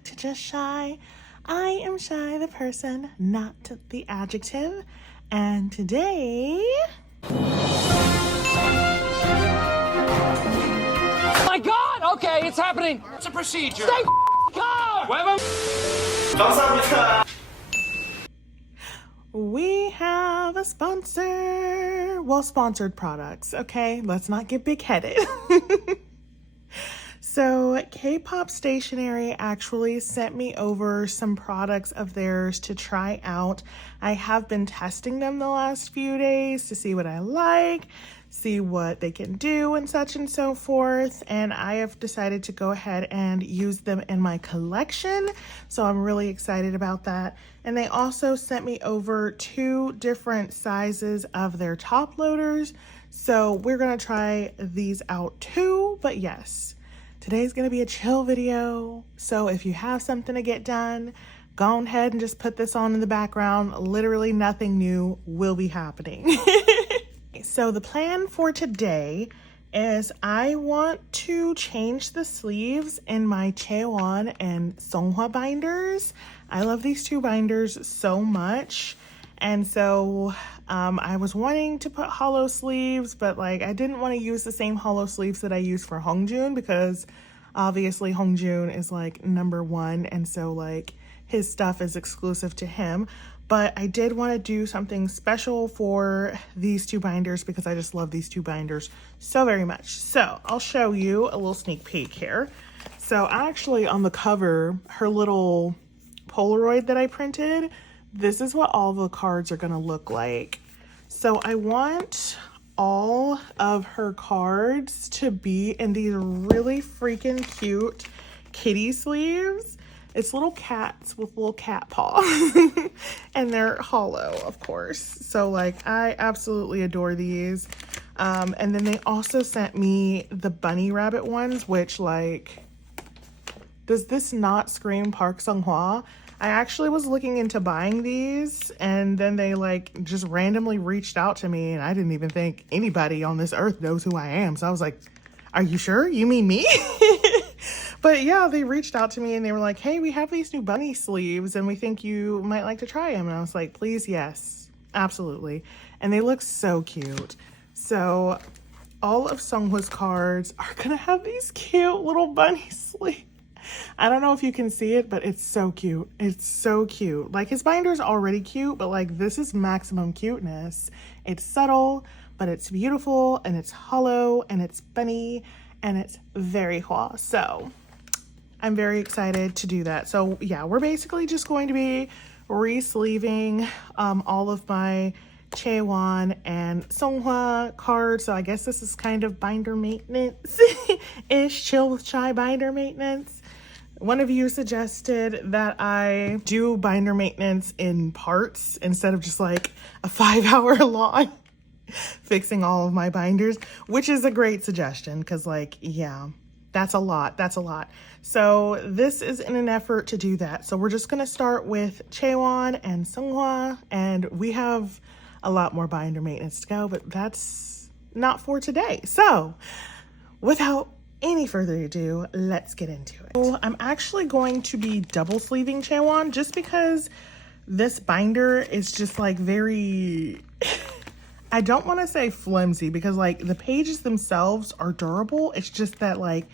back to Just Shy. I am Shy, the person, not the adjective. And today... My God! Okay, it's happening. It's a procedure. Stay calm! We have a sponsor. Well, sponsored products, okay? Let's not get big-headed. So K-pop Stationery actually sent me over some products of theirs to try out. I have been testing them the last few days to see what I like, see what they can do and such and so forth. And I have decided to go ahead and use them in my collection. So I'm really excited about that. And they also sent me over 2 different sizes of their top loaders. So we're gonna try these out too, but yes. Today's gonna be a chill video, so if you have something to get done, go ahead and just put this on in the background. Literally nothing new will be happening. So the plan for today is I want to change the sleeves in my Chaewon and Seonghwa binders. I love these 2 binders so much. And so I was wanting to put hollow sleeves, but like I didn't want to use the same hollow sleeves that I use for Hongjoon because obviously Hongjoon is like #1, and so like his stuff is exclusive to him. But I did want to do something special for these 2 binders because I just love these 2 binders so very much. So I'll show you a little sneak peek here. So actually on the cover, her little Polaroid that I printed, this is what all the cards are gonna look like. So I want all of her cards to be in these really freaking cute kitty sleeves. It's little cats with little cat paws and they're hollow, of course. So like I absolutely adore these. And then they also sent me the bunny rabbit ones, which like, does this not scream Park Seonghwa? I actually was looking into buying these and then they like just randomly reached out to me and I didn't even think anybody on this earth knows who I am. So I was like, are you sure? You mean me? But yeah, they reached out to me and they were like, hey, we have these new bunny sleeves and we think you might like to try them. And I was like, please, yes, absolutely. And they look so cute. So all of Seonghwa's cards are gonna have these cute little bunny sleeves. I don't know if you can see it, but it's so cute. It's so cute. Like his binder's already cute, but like this is maximum cuteness. It's subtle, but it's beautiful and it's hollow and it's bunny and it's very hua. So I'm very excited to do that. So yeah, we're basically just going to be re-sleeving all of my Chaewon and Seonghwa cards. So I guess this is kind of binder maintenance-ish, chill with Shy binder maintenance. One of you suggested that I do binder maintenance in parts instead of just like a 5-hour long fixing all of my binders, which is a great suggestion because like, yeah, that's a lot. That's a lot. So this is in an effort to do that. So we're just going to start with Chaewon and Seonghwa, and we have a lot more binder maintenance to go, but that's not for today. So without any further ado, let's get into it. So I'm actually going to be double sleeving Chaewon just because this binder is just like very, I don't want to say flimsy because like the pages themselves are durable. It's just that like,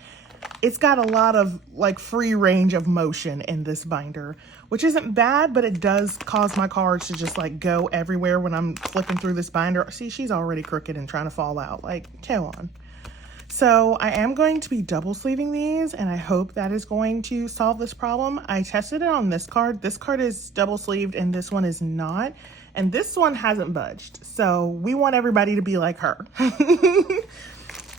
it's got a lot of like free range of motion in this binder, which isn't bad, but it does cause my cards to just like go everywhere when I'm flipping through this binder. See, she's already crooked and trying to fall out, like Chaewon. So I am going to be double sleeving these and I hope that is going to solve this problem. I tested it on this card. This card is double sleeved and this one is not. And this one hasn't budged. So we want everybody to be like her.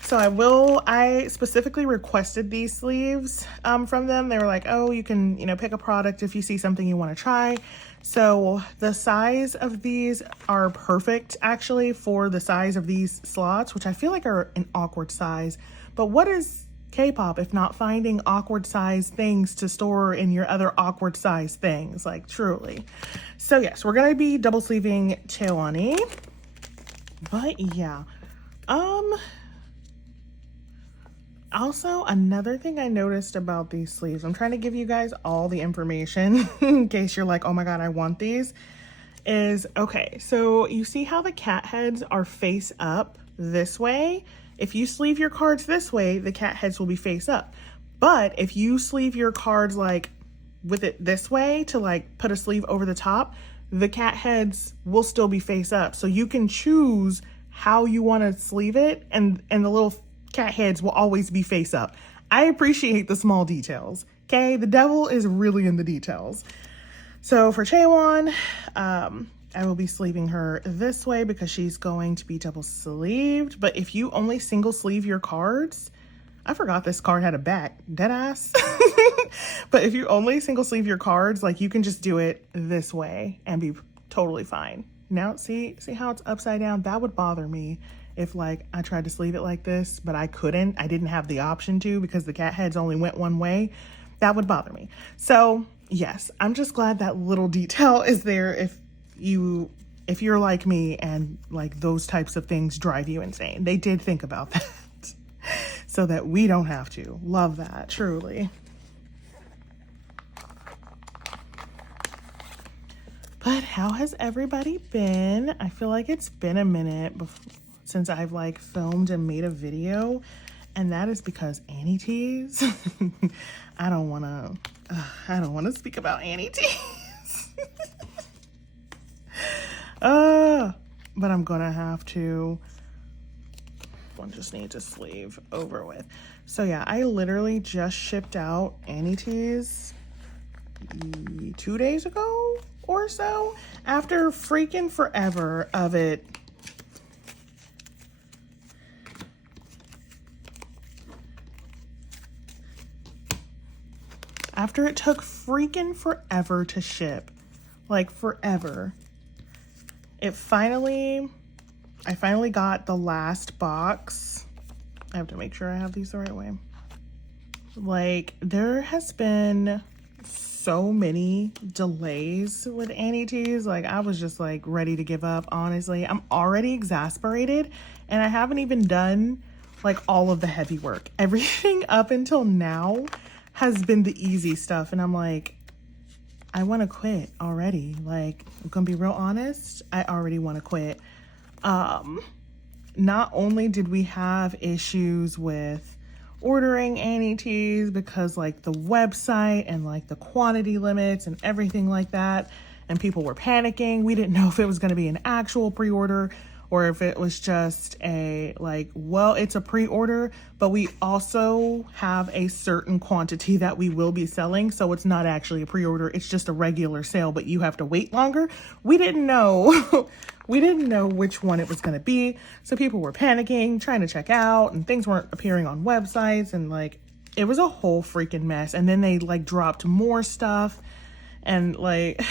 So I specifically requested these sleeves from them. They were like, oh, you can, pick a product if you see something you want to try. So the size of these are perfect actually for the size of these slots, which I feel like are an awkward size. But what is K-pop if not finding awkward size things to store in your other awkward size things, like truly. So yes, we're gonna be double sleeving Chaewon-y. But yeah, Also, another thing I noticed about these sleeves, I'm trying to give you guys all the information in case you're like, oh my God, I want these, is, okay, so you see how the cat heads are face up this way? If you sleeve your cards this way, the cat heads will be face up. But if you sleeve your cards like with it this way to like put a sleeve over the top, the cat heads will still be face up. So you can choose how you want to sleeve it, and the little cat heads will always be face up. I appreciate the small details. Okay, the devil is really in the details. So for Chaewon, I will be sleeving her this way because she's going to be double sleeved. But if you only single sleeve your cards, I forgot this card had a back, dead ass. But if you only single sleeve your cards, like you can just do it this way and be totally fine. Now see how it's upside down? That would bother me if like I tried to sleeve it like this, but I couldn't. I didn't have the option to because the cat heads only went one way. That would bother me. So yes, I'm just glad that little detail is there if you're like me and like those types of things drive you insane. They did think about that so that we don't have to. Love that, truly. But how has everybody been? I feel like it's been a minute since I've like filmed and made a video, and that is because Annie Tees. I don't want to speak about Annie Tees. But I'm gonna have to. One just needs a sleeve over with. So yeah, I literally just shipped out Annie Tees 2 days ago or so, after freaking forever of it. After it took freaking forever to ship, like forever, I finally got the last box. I have to make sure I have these the right way. Like, there has been so many delays with Annie Tees. Like, I was just like ready to give up, honestly. I'm already exasperated and I haven't even done like all of the heavy work. Everything up until now has been the easy stuff, and I'm like, I want to quit already. Like, I'm gonna be real honest, I already want to quit. Not only did we have issues with ordering Annie Tees because like the website and like the quantity limits and everything like that, and people were panicking. We didn't know if it was going to be an actual pre-order or if it was just a like, well, it's a pre-order, but we also have a certain quantity that we will be selling, so it's not actually a pre-order, it's just a regular sale, but you have to wait longer. We didn't know. We didn't know which one it was going to be, so people were panicking, trying to check out, and things weren't appearing on websites, and like, it was a whole freaking mess. And then they like dropped more stuff, and like,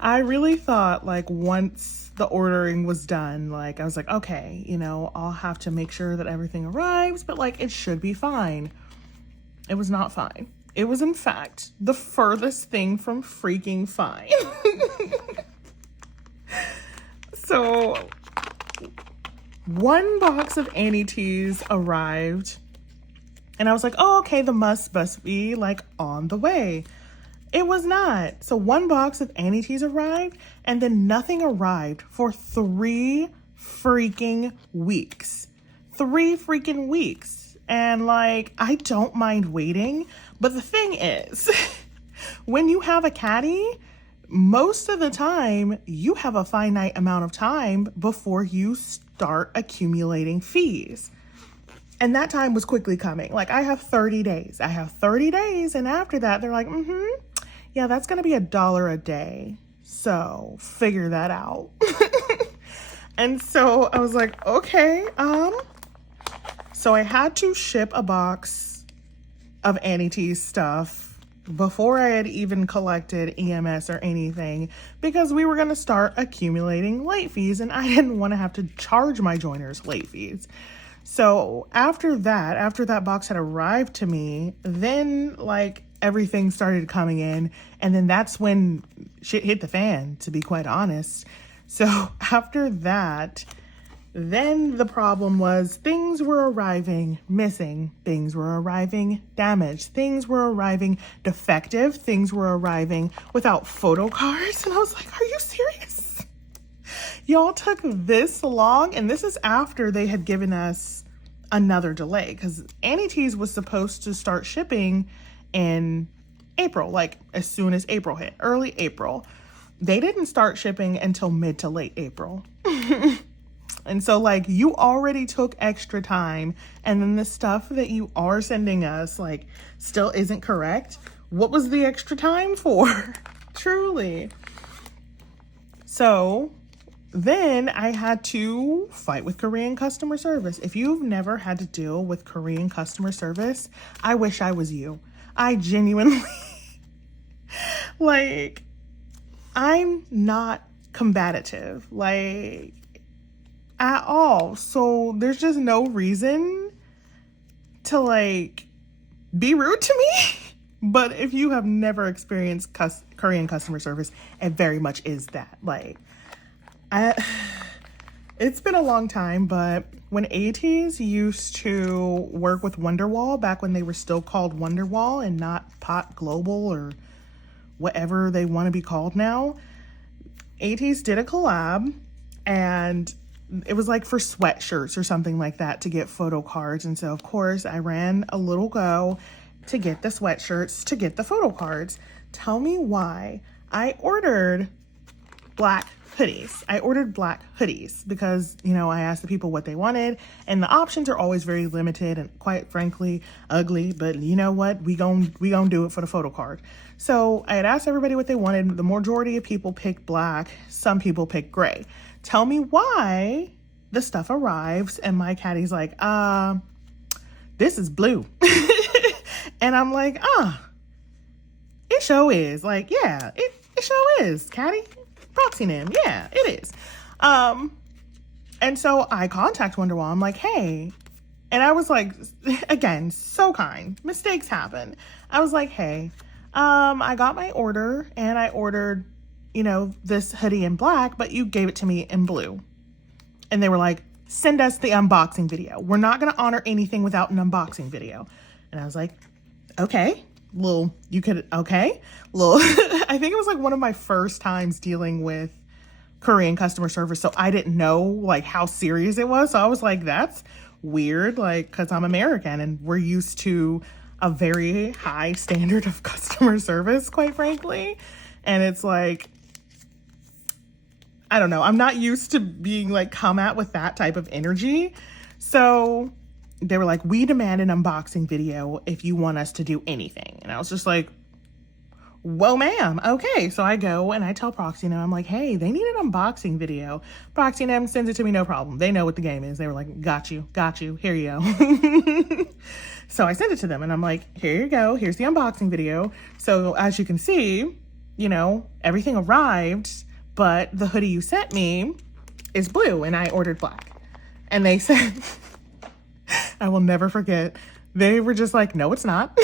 I really thought like once the ordering was done, like I was like, okay, you know, I'll have to make sure that everything arrives, but like it should be fine. It was not fine. It was in fact the furthest thing from freaking fine. So one box of Annie Tees arrived and I was like, oh, okay, the must be like on the way. It was not. So one box of Annie Tees arrived, and then nothing arrived for 3 freaking weeks. 3 freaking weeks. And like, I don't mind waiting, but the thing is, when you have a caddy, most of the time you have a finite amount of time before you start accumulating fees. And that time was quickly coming. Like, I have 30 days. I have 30 days. And after that, they're like, yeah, that's going to be $1 a day. So figure that out. And so I was like, okay. So I had to ship a box of Annie Tees stuff before I had even collected EMS or anything, because we were going to start accumulating late fees, and I didn't want to have to charge my joiners late fees. So after that box had arrived to me, then like everything started coming in, and then that's when shit hit the fan, to be quite honest. So after that, Then the problem was things were arriving missing, things were arriving damaged, things were arriving defective, things were arriving without photo cards. And I was like, are you serious? Y'all took this long? And this is after they had given us another delay, because Annie T's was supposed to start shipping in April, like as soon as April hit, early April. They didn't start shipping until mid to late April. And so like you already took extra time, and then the stuff that you are sending us like still isn't correct. What was the extra time for? Truly. So then I had to fight with Korean customer service. If you've never had to deal with Korean customer service, I wish I was you. I genuinely, like, I'm not combative, like, at all. So there's just no reason to, like, be rude to me. But if you have never experienced Korean customer service, it very much is that. Like, it's been a long time, but when ATs used to work with Wonderwall, back when they were still called Wonderwall and not Pot Global or whatever they want to be called now, ATs did a collab, and it was like for sweatshirts or something like that to get photo cards. And so of course I ran a little go to get the sweatshirts, to get the photo cards. Tell me why I ordered black hoodies. I ordered black hoodies because, you know, I asked the people what they wanted, and the options are always very limited and quite frankly ugly, but you know what? We gon' do it for the photo card. So I had asked everybody what they wanted. The majority of people picked black. Some people picked gray. Tell me why the stuff arrives and my caddy's like, this is blue. And I'm like, it sure is. Like, yeah, it sure is, caddy. Proxy name. Yeah, it is. And so I contact Wonderwall. I'm like, hey, and I was like, again, so kind. Mistakes happen. I was like, hey, I got my order and I ordered, you know, this hoodie in black, but you gave it to me in blue. And they were like, send us the unboxing video. We're not going to honor anything without an unboxing video. And I was like, okay. I think it was like one of my first times dealing with Korean customer service, so I didn't know like how serious it was. So I was like, that's weird, like, because I'm American and we're used to a very high standard of customer service, quite frankly. And it's like, I don't know, I'm not used to being like come at with that type of energy. So they were like, we demand an unboxing video if you want us to do anything. And I was just like, well, ma'am, okay. So I go and I tell Proxynem, I'm like, hey, they need an unboxing video. Proxynem sends it to me, no problem. They know what the game is. They were like, got you, here you go. So I sent it to them and I'm like, here you go. Here's the unboxing video. So as you can see, you know, everything arrived, but the hoodie you sent me is blue and I ordered black. And they said, I will never forget. They were just like, no, it's not.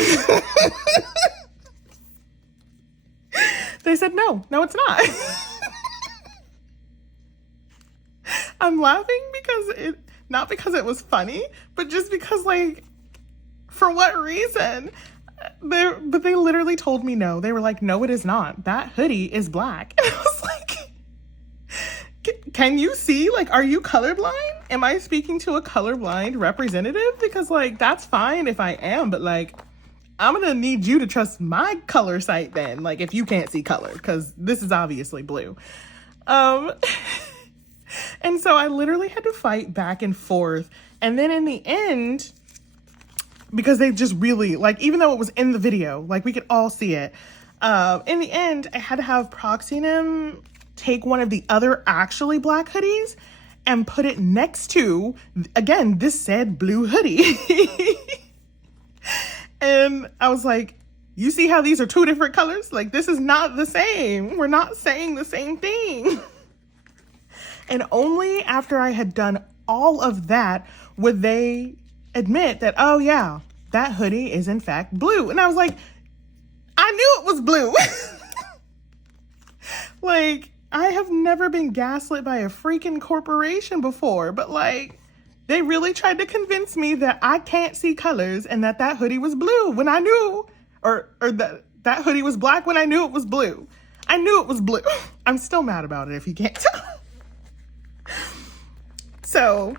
They said, no, it's not. I'm laughing because not because it was funny, but just because like, for what reason? But they literally told me no. They were like, no, it is not. That hoodie is black. And I was like, can you see? Like, are you colorblind? Am I speaking to a colorblind representative? Because like, that's fine if I am, but like, I'm gonna need you to trust my color sight then. Like, if you can't see color, because this is obviously blue. And so I literally had to fight back and forth. And then in the end, because they just really, like, even though it was in the video, like we could all see it. In the end, I had to have Proxynem take one of the other actually black hoodies and put it next to, again, this said blue hoodie. And I was like, you see how these are two different colors? Like, this is not the same. We're not saying the same thing. And only after I had done all of that would they admit that, oh yeah, that hoodie is in fact blue. And I was like, I knew it was blue. Like, I have never been gaslit by a freaking corporation before, but like, they really tried to convince me that I can't see colors and that that hoodie was blue when I knew, or that hoodie was black when I knew it was blue. I knew it was blue. I'm still mad about it if you can't tell. So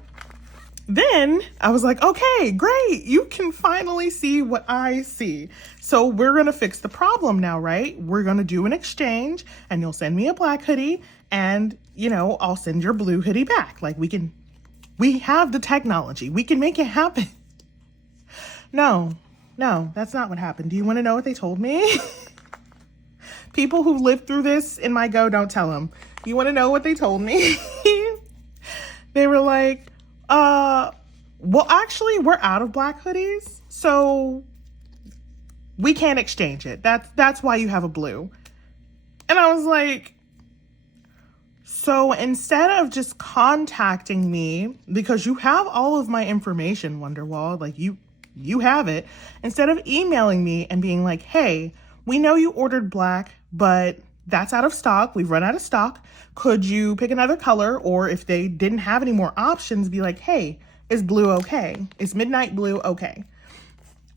then I was like, okay, great. You can finally see what I see. So we're going to fix the problem now, right? We're going to do an exchange and you'll send me a black hoodie and, you know, I'll send your blue hoodie back. Like we have the technology. We can make it happen. No, that's not what happened. Do you want to know what they told me? People who lived through this in my go, don't tell them. You want to know what they told me? They were like, well, actually, we're out of black hoodies, so we can't exchange it. That's why you have a blue. And I was like, so instead of just contacting me, because you have all of my information, Wonderwall, like you have it, instead of emailing me and being like, hey, we know you ordered black, but that's out of stock. We've run out of stock. Could you pick another color? Or if they didn't have any more options, be like, hey, is blue okay? Is midnight blue okay?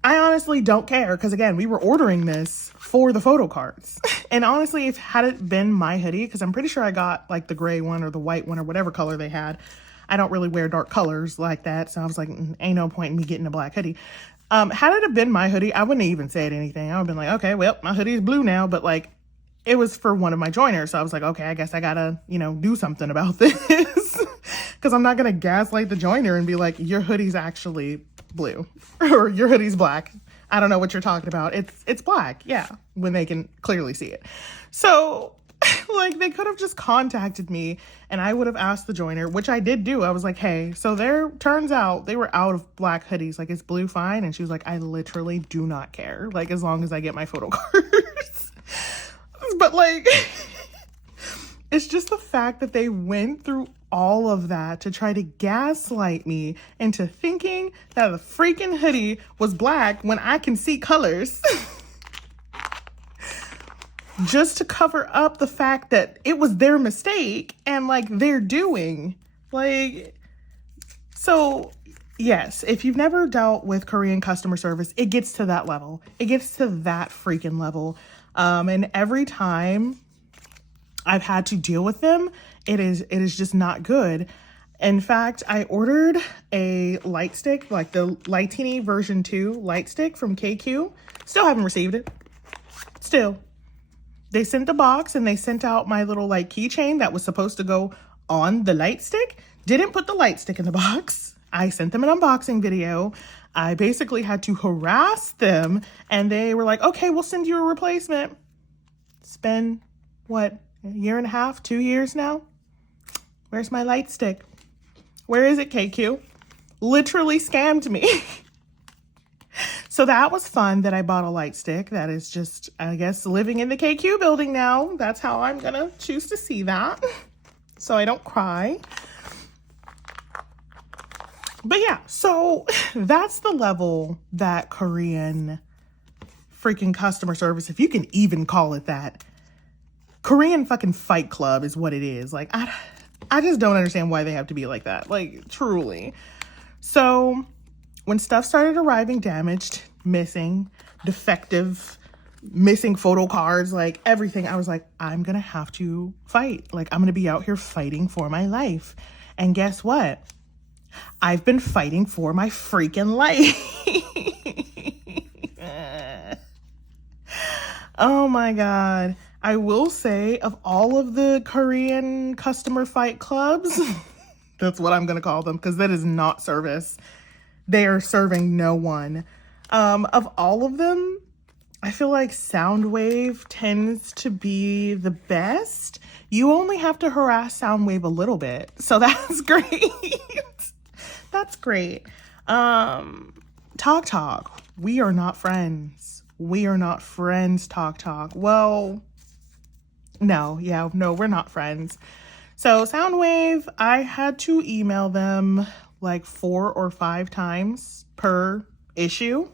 I honestly don't care because, again, we were ordering this for the photo cards. And honestly, if had it been my hoodie, because I'm pretty sure I got like the gray one or the white one or whatever color they had. I don't really wear dark colors like that. So I was like, ain't no point in me getting a black hoodie. Had it have been my hoodie, I wouldn't have even said anything. I would have been like, okay, well, my hoodie is blue now. But like, it was for one of my joiners. So I was like, okay, I guess I gotta, you know, do something about this. Because I'm not going to gaslight the joiner and be like, your hoodie's actually blue or your hoodie's black. I don't know what you're talking about. It's black. Yeah. When they can clearly see it. So like they could have just contacted me and I would have asked the joiner, which I did do. I was like, hey, so there turns out they were out of black hoodies. Like, is blue fine? And she was like, I literally do not care. Like, as long as I get my photo cards. But like, it's just the fact that they went through all of that to try to gaslight me into thinking that the freaking hoodie was black when I can see colors. Just to cover up the fact that it was their mistake and like their doing. Like, so yes, if you've never dealt with Korean customer service, it gets to that level. It gets to that freaking level. And every time I've had to deal with them, it is just not good. In fact, I ordered a light stick, like the Lightini version 2 light stick from KQ. Still haven't received it. Still. They sent the box and they sent out my little like keychain that was supposed to go on the light stick. Didn't put the light stick in the box. I sent them an unboxing video. I basically had to harass them and they were like, okay, we'll send you a replacement. It's been, what, a year and a half, 2 years now? Where's my light stick? Where is it, KQ? Literally scammed me. So that was fun that I bought a light stick. That is just, I guess, living in the KQ building now. That's how I'm going to choose to see that. So I don't cry. But yeah, so that's the level that Korean freaking customer service, if you can even call it that, Korean fucking Fight Club is what it is. Like, I just don't understand why they have to be like that. Like, truly. So when stuff started arriving damaged, missing, defective, missing photo cards, like everything, I was like, I'm going to have to fight. Like, I'm going to be out here fighting for my life. And guess what? I've been fighting for my freaking life. Oh my God. I will say, of all of the Korean customer fight clubs, that's what I'm going to call them because that is not service. They are serving no one. Of all of them, I feel like Soundwave tends to be the best. You only have to harass Soundwave a little bit. So that's great. That's great. Talk. We are not friends. We are not friends, Talk. Well, no, we're not friends. So Soundwave, I had to email them like 4 or 5 times per issue.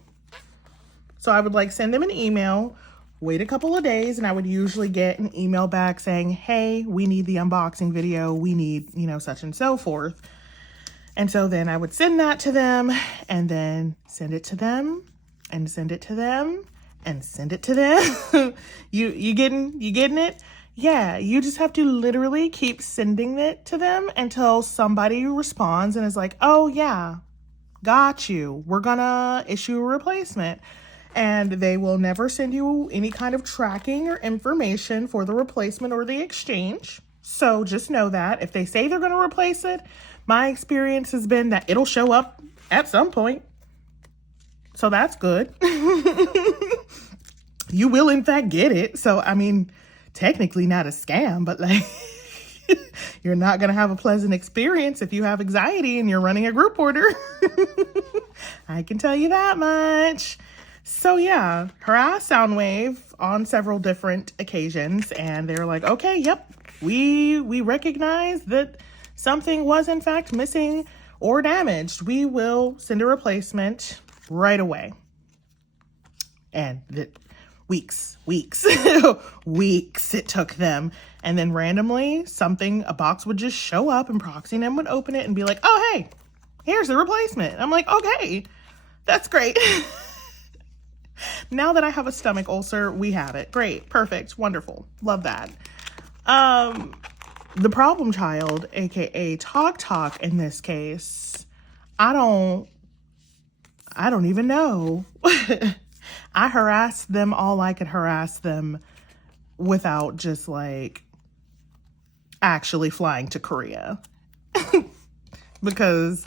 So I would like send them an email wait a couple of days, and I would usually get an email back saying, hey, we need the unboxing video. We need, you know, such and so forth. And so then I would send that to them and then send it to them and send it to them and send it to them. You getting it? Yeah, you just have to literally keep sending it to them until somebody responds and is like, oh yeah, got you. We're gonna issue a replacement. And they will never send you any kind of tracking or information for the replacement or the exchange. So just know that if they say they're gonna replace it, my experience has been that it'll show up at some point. So that's good. You will in fact get it. So, I mean, technically not a scam, but like, you're not going to have a pleasant experience if you have anxiety and you're running a group order. I can tell you that much. So yeah, harassed Soundwave on several different occasions, and they were like, okay, yep, we recognize that something was in fact missing or damaged. We will send a replacement right away. And weeks it took them. And then randomly a box would just show up and Proxynem would open it and be like, oh, hey, here's the replacement. I'm like, okay, that's great. Now that I have a stomach ulcer, we have it. Great, perfect, wonderful. Love that. The problem child, aka Talk in this case, I don't even know. I harassed them all I could harass them without just like actually flying to Korea. Because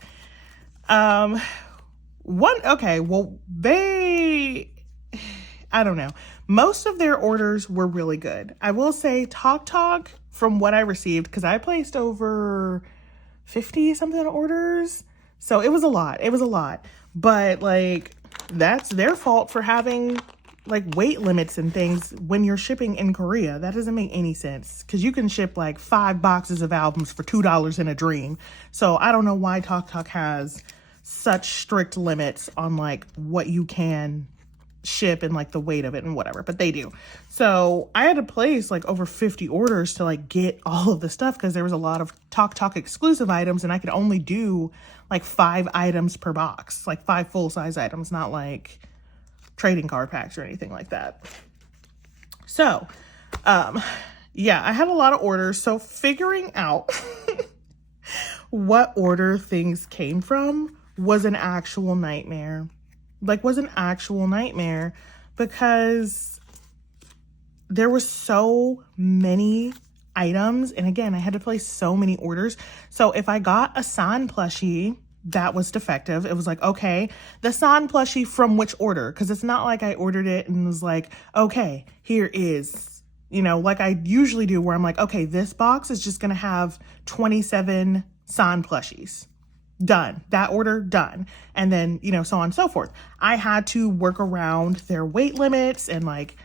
I don't know. Most of their orders were really good. I will say Talk, from what I received, because I placed over 50 something orders. So it was a lot. But like, that's their fault for having like weight limits and things when you're shipping in Korea. That doesn't make any sense, because you can ship like 5 boxes of albums for $2 in a dream. So I don't know why Talk has such strict limits on like what you can ship and like the weight of it and whatever, but they do. So I had to place like over 50 orders to like get all of the stuff, because there was a lot of Talk exclusive items and I could only do like 5 items per box, like 5 full-size items, not like trading card packs or anything like that. So yeah, I had a lot of orders. So figuring out what order things came from was an actual nightmare. Because there were so many items. And again, I had to place so many orders. So if I got a San plushie that was defective, it was like, okay, the San plushie from which order? Because it's not like I ordered it and was like, okay, here is, you know, like I usually do, where I'm like, okay, this box is just going to have 27 San plushies. Done. That order, done. And then, you know, so on and so forth. I had to work around their weight limits, and like,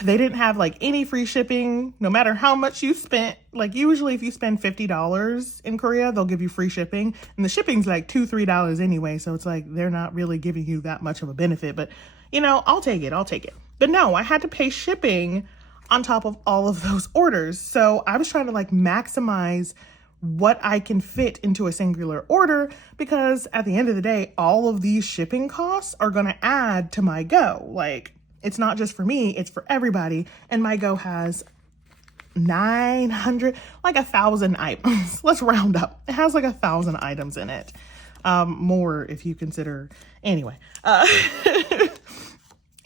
they didn't have like any free shipping, no matter how much you spent. Like usually if you spend $50 in Korea, they'll give you free shipping, and the shipping's like $2-3 anyway. So it's like, they're not really giving you that much of a benefit, but you know, I'll take it. But no, I had to pay shipping on top of all of those orders. So I was trying to like maximize what I can fit into a singular order, because at the end of the day, all of these shipping costs are going to add to my go. Like, it's not just for me, it's for everybody. And my go has 900, like 1,000 items. Let's round up. It has like 1,000 items in it. More if you consider, anyway.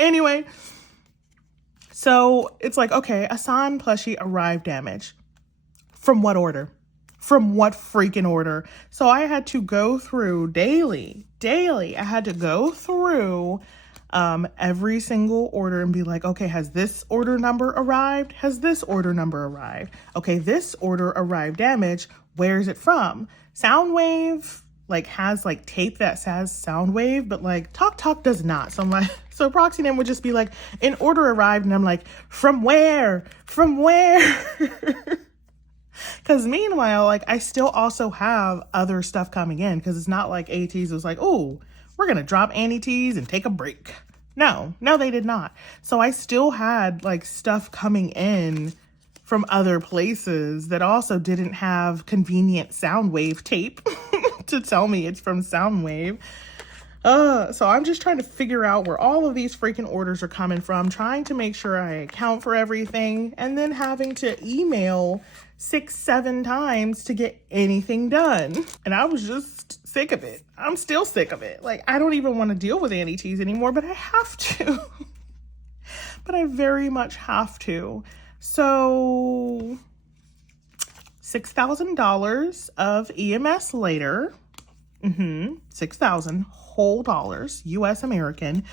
Anyway, so it's like, okay, a San plushie arrived damaged. From what order? From what freaking order? So I had to go through daily. I had to go through every single order and be like, okay, has this order number arrived? Has this order number arrived? Okay, this order arrived damaged. Where's it from? Soundwave like has like tape that says Soundwave, but like Talk does not. So I'm like, so Proxynem would just be like, an order arrived, and I'm like, from where? Because meanwhile, like, I still also have other stuff coming in, because it's not like ATEEZ was like, oh, we're going to drop Annie Tees and take a break. No, they did not. So I still had like stuff coming in from other places that also didn't have convenient Soundwave tape to tell me it's from Soundwave. So I'm just trying to figure out where all of these freaking orders are coming from, trying to make sure I account for everything, and then having to email 6-7 times to get anything done. And I was just sick of it. I'm still sick of it. Like, I don't even want to deal with anti-teas anymore, but I have to. But I very much have to. So $6,000 of EMS later. $6,000 whole dollars, US American.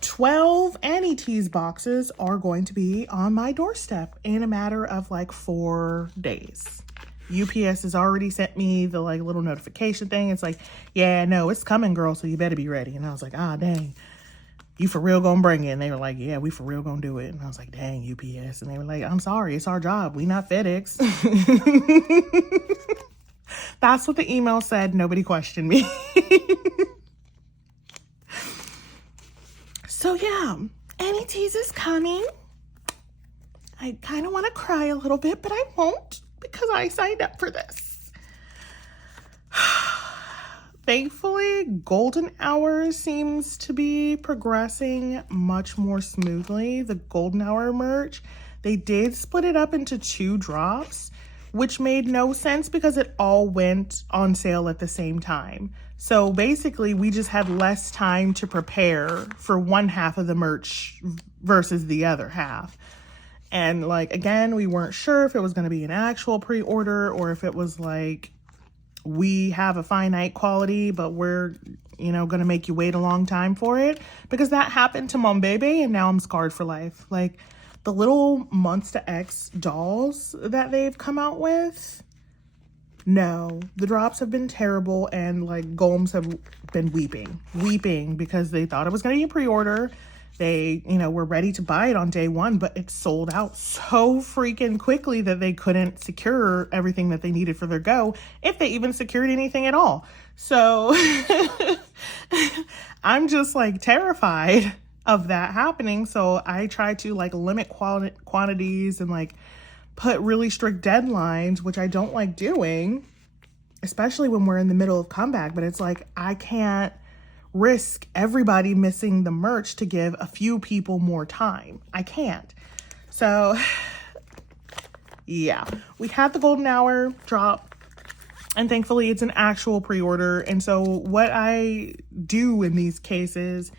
12 anti-teas boxes are going to be on my doorstep in a matter of like 4 days. UPS has already sent me the like little notification thing. It's like, yeah, no, it's coming, girl, so you better be ready. And I was like, ah, dang, you for real gonna bring it? And they were like, yeah, we for real gonna do it. And I was like, dang, UPS. And they were like, I'm sorry, it's our job. We not FedEx. That's what the email said. Nobody questioned me. So yeah, anti-teas is coming. I kind of want to cry a little bit, but I won't because I signed up for this. Thankfully, golden hour seems to be progressing much more smoothly. The golden hour merch, they did split it up into 2 drops, which made no sense because it all went on sale at the same time. So basically, we just had less time to prepare for one half of the merch versus the other half. And like, again, we weren't sure if it was going to be an actual pre-order or if it was like, we have a finite quality, but we're, going to make you wait a long time for it. Because that happened to Mon Bebe, and now I'm scarred for life. Like, the little Monster X dolls that they've come out with, no, the drops have been terrible, and like Golems have been weeping because they thought it was going to be a pre-order. They, were ready to buy it on day 1, but it sold out so freaking quickly that they couldn't secure everything that they needed for their go, if they even secured anything at all. So I'm just like terrified of that happening. So I try to like limit quantities and like put really strict deadlines, which I don't like doing, especially when we're in the middle of comeback. But it's like, I can't risk everybody missing the merch to give a few people more time. I can't. So yeah, we had the golden hour drop, and thankfully it's an actual pre-order. And so what I do in these cases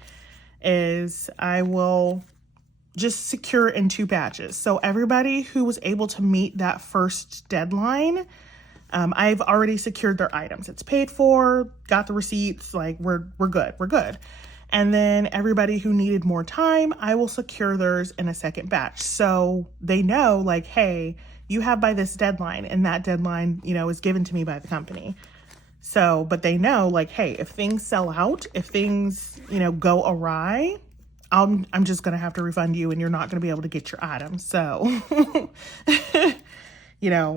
is I will just secure in 2 batches. So everybody who was able to meet that first deadline, I've already secured their items. It's paid for, got the receipts, like we're good. And then everybody who needed more time, I will secure theirs in a second batch. So they know like, hey, you have by this deadline, and that deadline, is given to me by the company. So, but they know like, hey, if things sell out, if things, go awry, I'm just going to have to refund you, and you're not going to be able to get your items. So,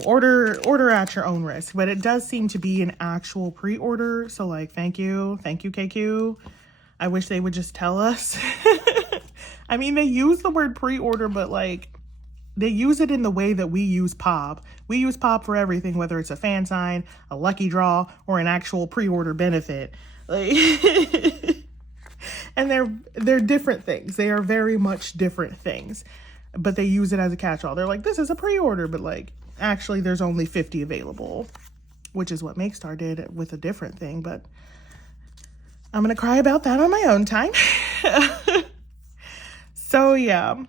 order at your own risk. But it does seem to be an actual pre-order. So like, thank you, KQ. I wish they would just tell us. I mean, they use the word pre-order, but like, they use it in the way that we use POP. We use POP for everything, whether it's a fan sign, a lucky draw, or an actual pre-order benefit. Like, and they're different things. They are very much different things, but they use it as a catch-all. They're like, this is a pre-order, but like, actually there's only 50 available, which is what Makestar did with a different thing. But I'm gonna cry about that on my own time. So yeah,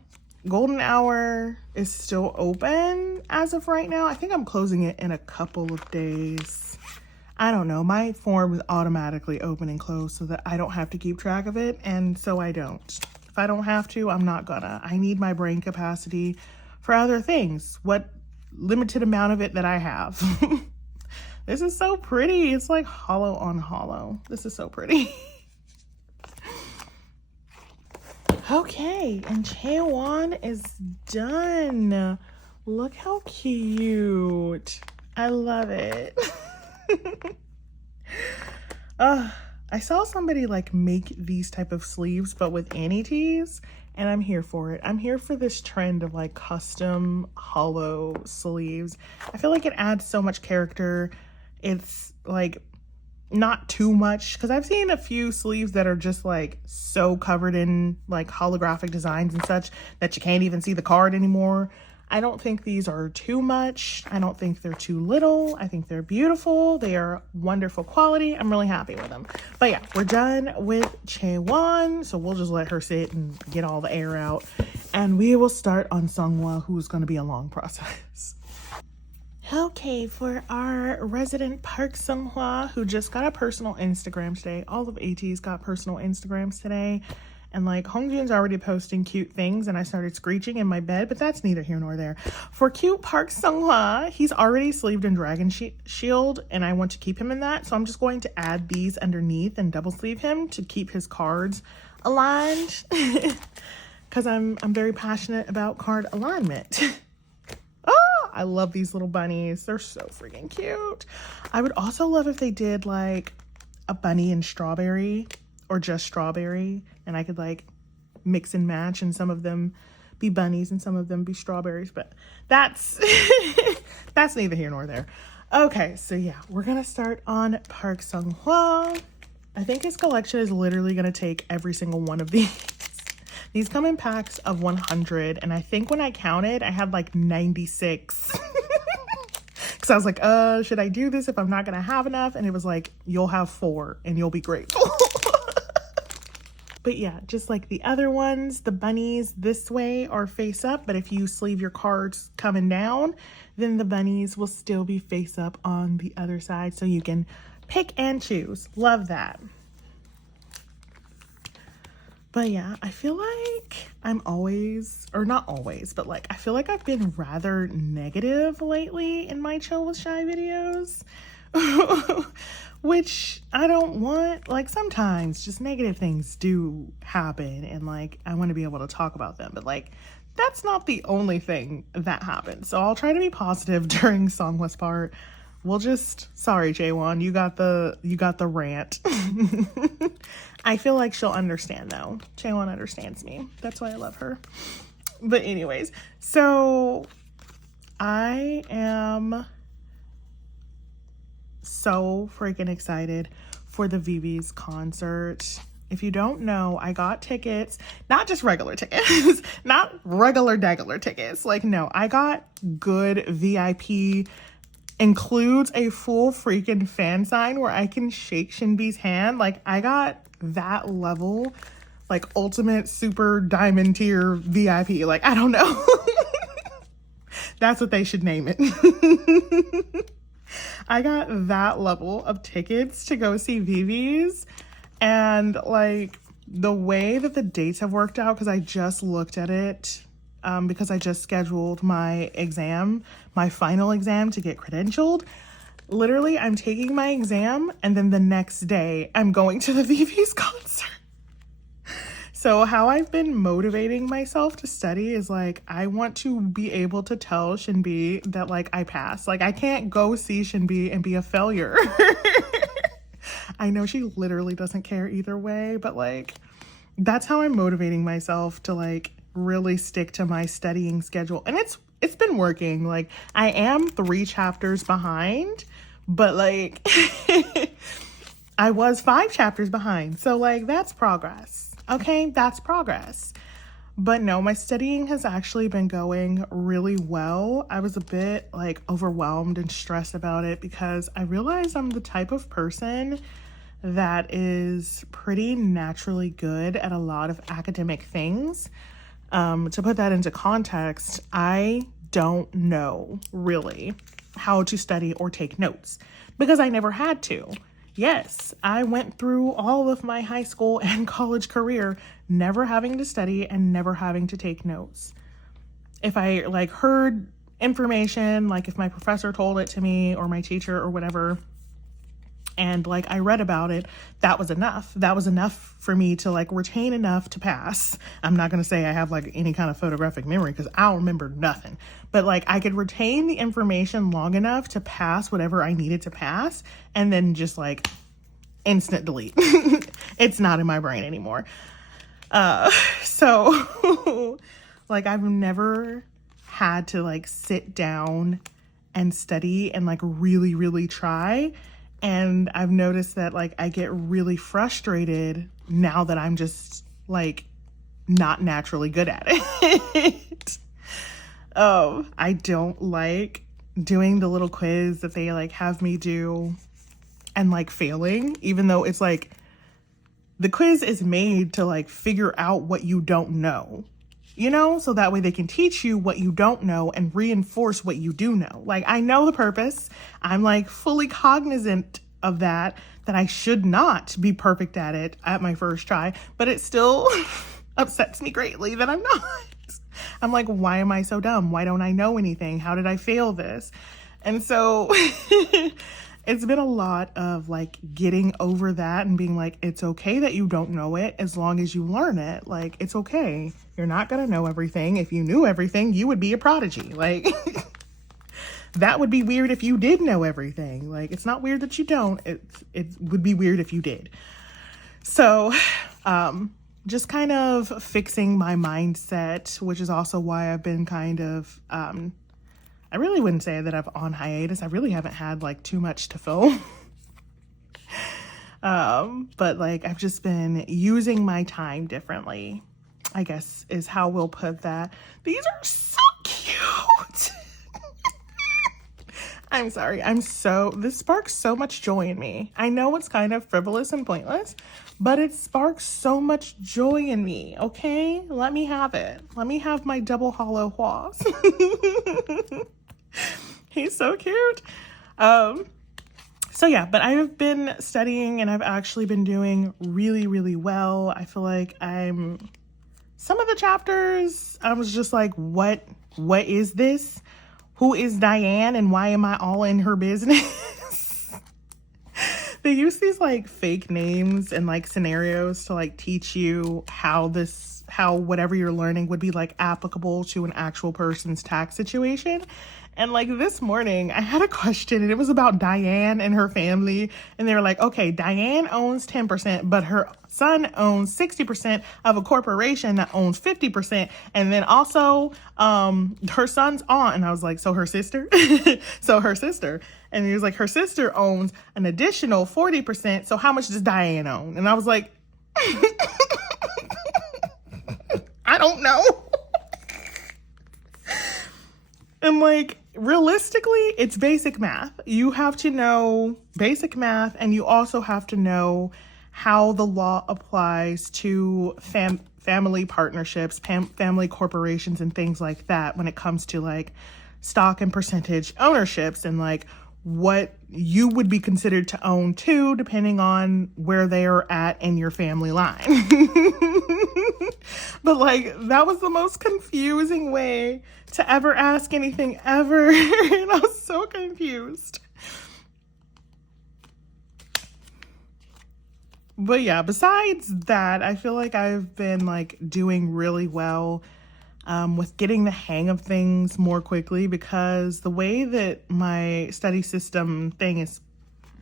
golden hour is still open as of right now. I think I'm closing it in a couple of days. I don't know. My form is automatically open and close so that I don't have to keep track of it. And so I don't. If I don't have to, I'm not gonna. I need my brain capacity for other things. What limited amount of it that I have. This is so pretty. It's like hollow on hollow. This is so pretty. Okay, and Chaewon is done. Look how cute. I love it. I I saw somebody like make these type of sleeves, but with any tees, and I'm here for it. I'm here for this trend of like custom hollow sleeves. I feel like it adds so much character. It's like not too much, because I've seen a few sleeves that are just like so covered in like holographic designs and such that you can't even see the card anymore. I don't think these are too much. I don't think they're too little. I think they're beautiful. They are wonderful quality. I'm really happy with them. But yeah, we're done with Chaewon, so we'll just let her sit and get all the air out, and we will start on Seonghwa, who's going to be a long process. Okay, for our resident Park Seonghwa, who just got a personal Instagram today. All of AT's got personal Instagrams today. And like Hongjun's already posting cute things, and I started screeching in my bed, but that's neither here nor there. For cute Park Seonghwa, he's already sleeved in Dragon Shield, and I want to keep him in that. So I'm just going to add these underneath and double sleeve him to keep his cards aligned. Because I'm very passionate about card alignment. Oh, I love these little bunnies. They're so freaking cute. I would also love if they did like a bunny and strawberry, or just strawberry, and I could like mix and match, and some of them be bunnies and some of them be strawberries, but that's that's neither here nor there. Okay, so yeah, we're gonna start on Park Seonghwa. I think his collection is literally gonna take every single one of these. These come in packs of 100, and I think when I counted, I had like 96. Because I was like, should I do this if I'm not gonna have enough? And it was like, you'll have 4 and you'll be grateful. But yeah, just like the other ones, the bunnies this way are face up, but if you sleeve your cards coming down, then the bunnies will still be face up on the other side, so you can pick and choose. Love that. But yeah, I feel like I'm always, or not always, but like I feel like I've been rather negative lately in my Chill with Shy videos. Which I don't want. Like sometimes just negative things do happen, and like I want to be able to talk about them, but like that's not the only thing that happens. So I'll try to be positive during Seonghwa's part. We'll just, sorry Chaewon, you got the rant. I feel like she'll understand though. Chaewon understands me. That's why I love her. But anyways, so I am so freaking excited for the VV's concert. If you don't know, I got tickets, not just regular tickets, not regular tickets. Like, no, I got good VIP, includes a full freaking fan sign where I can shake Shinbi's hand. Like, I got that level, like ultimate super diamond tier VIP. Like, I don't know. That's what they should name it. I got that level of tickets to go see VV's, and like the way that the dates have worked out, because I just looked at it because I just scheduled my exam, my final exam to get credentialed. Literally, I'm taking my exam and then the next day I'm going to the VV's concert. So how I've been motivating myself to study is like, I want to be able to tell Shinbi that like I passed. Like I can't go see Shinbi and be a failure. I know she literally doesn't care either way, but like that's how I'm motivating myself to like really stick to my studying schedule. And it's been working. Like I am 3 chapters behind, but like I was 5 chapters behind. So like that's progress. Okay, that's progress. But no, my studying has actually been going really well. I was a bit like overwhelmed and stressed about it because I realized I'm the type of person that is pretty naturally good at a lot of academic things. To put that into context, I don't know really how to study or take notes because I never had to. Yes, I went through all of my high school and college career never having to study and never having to take notes. If I like heard information, like if my professor told it to me or my teacher or whatever, and like I read about it, that was enough. That was enough for me to like retain enough to pass. I'm not gonna say I have like any kind of photographic memory because I don't remember nothing, but like I could retain the information long enough to pass whatever I needed to pass and then just like instant delete. It's not in my brain anymore. So like I've never had to like sit down and study and like really, really try. And I've noticed that like I get really frustrated now that I'm just like not naturally good at it. I don't like doing the little quiz that they like have me do and like failing, even though it's like the quiz is made to like figure out what you don't know, you know, so that way they can teach you what you don't know and reinforce what you do know. Like I know the purpose. I'm like fully cognizant of that I should not be perfect at it at my first try, but it still upsets me greatly that I'm not. I'm like, why am I so dumb? Why don't I know anything? How did I fail this? And so it's been a lot of like getting over that and being like, it's okay that you don't know it as long as you learn it. Like, it's okay. You're not going to know everything. If you knew everything, you would be a prodigy. Like, that would be weird if you did know everything. Like, it's not weird that you don't. It would be weird if you did. So, just kind of fixing my mindset, which is also why I've been kind of, I really wouldn't say that I'm on hiatus. I really haven't had like too much to film. But like I've just been using my time differently, I guess is how we'll put that. These are so cute. I'm sorry. This sparks so much joy in me. I know it's kind of frivolous and pointless, but it sparks so much joy in me. Okay. Let me have it. Let me have my double hollow Hwas. He's so cute. So yeah, but I've been studying and I've actually been doing really, really well. I feel like some of the chapters, I was just like, what is this? Who is Diane and why am I all in her business? They use these like fake names and like scenarios to like teach you how whatever you're learning would be like applicable to an actual person's tax situation. And like this morning I had a question and it was about Diane and her family. And they were like, okay, Diane owns 10%, but her son owns 60% of a corporation that owns 50%. And then also her son's aunt. And I was like, so her sister? So her sister. And he was like, her sister owns an additional 40%. So how much does Diane own? And I was like, I don't know. I'm like, realistically, it's basic math. You have to know basic math, and you also have to know how the law applies to family partnerships, family corporations, and things like that when it comes to like stock and percentage ownerships and like what you would be considered to own too, depending on where they are at in your family line. But like, that was the most confusing way to ever ask anything ever. And I was so confused. But yeah, besides that, I feel like I've been like doing really well with getting the hang of things more quickly, because the way that my study system thing is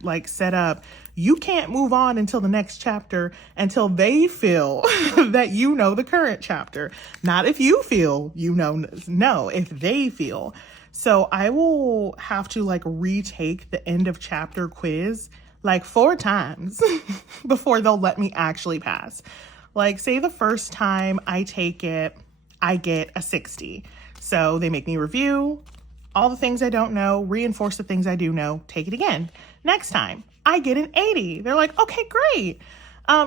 like set up, you can't move on until the next chapter until they feel that you know the current chapter. Not if you feel you know, no, if they feel. So I will have to like retake the end of chapter quiz like 4 times before they'll let me actually pass. Like, say the first time I take it, I get a 60. So they make me review all the things I don't know, reinforce the things I do know, take it again. Next time, I get an 80. They're like, okay, great.